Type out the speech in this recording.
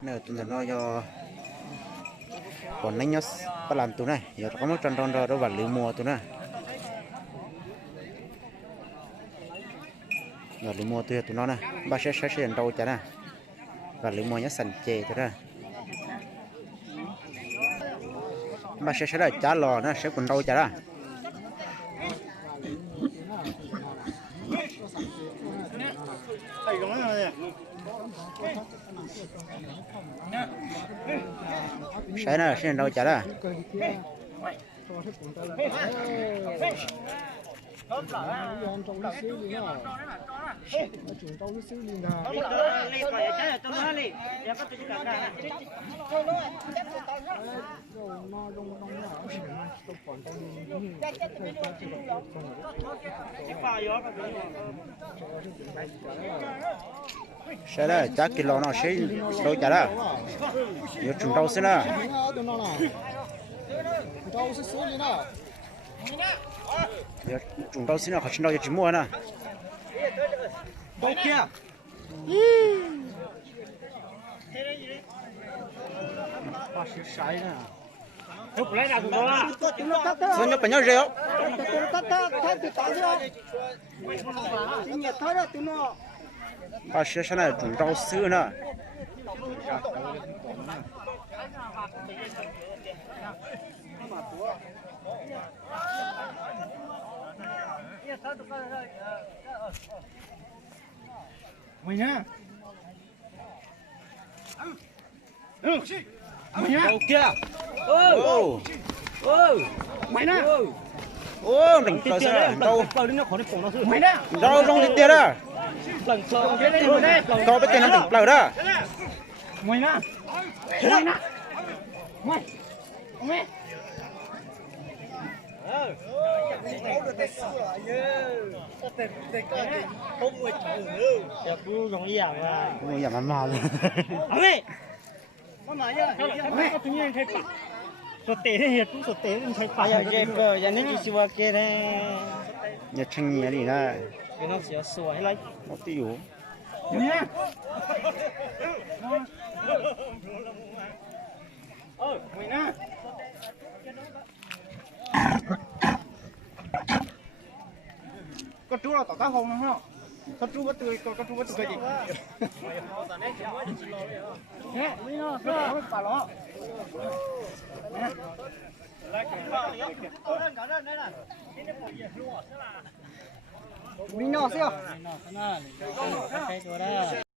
nè tụi nó do còn nãy nhớ bắt làm tụi này giờ có một tròn tròn rồi đó vật liệu mua tụi này vật liệu mua tụi nó nè ba sẽ hiện đâu chả nè vật liệu mua nhớ sành chè tụi này ba sẽ là chả lò nó sẽ còn đâu chả ra sẽ nè sẽ đâu chả ra sẽ là chả kilo nó sẽ đâu chả ra giờ chúng đâu sẽ là giờ chúng đâu xin nào họ xin đâu giờ chỉ mua nè đâu kia sao nhớ phải nhớ rượu bà sẽ này chúng đâu xưa nè mày nhá mày nhá kia ô mày nhá ô đừng cờ sao đâu mày nhá đâu trong thịt tiền đó lần sau cái này mày đây có biết tiền nó đừng lờ đó mày nhá mày nhá mày mày mua giảm mà rồi nhật chăng nhẹ đi nè một tí đủ con chú là tỏ cá hồng không? Con chú bắt tươi, con chú bắt tươi gì? Nè, mấy nó, nó phải nó. Mình nó xíu.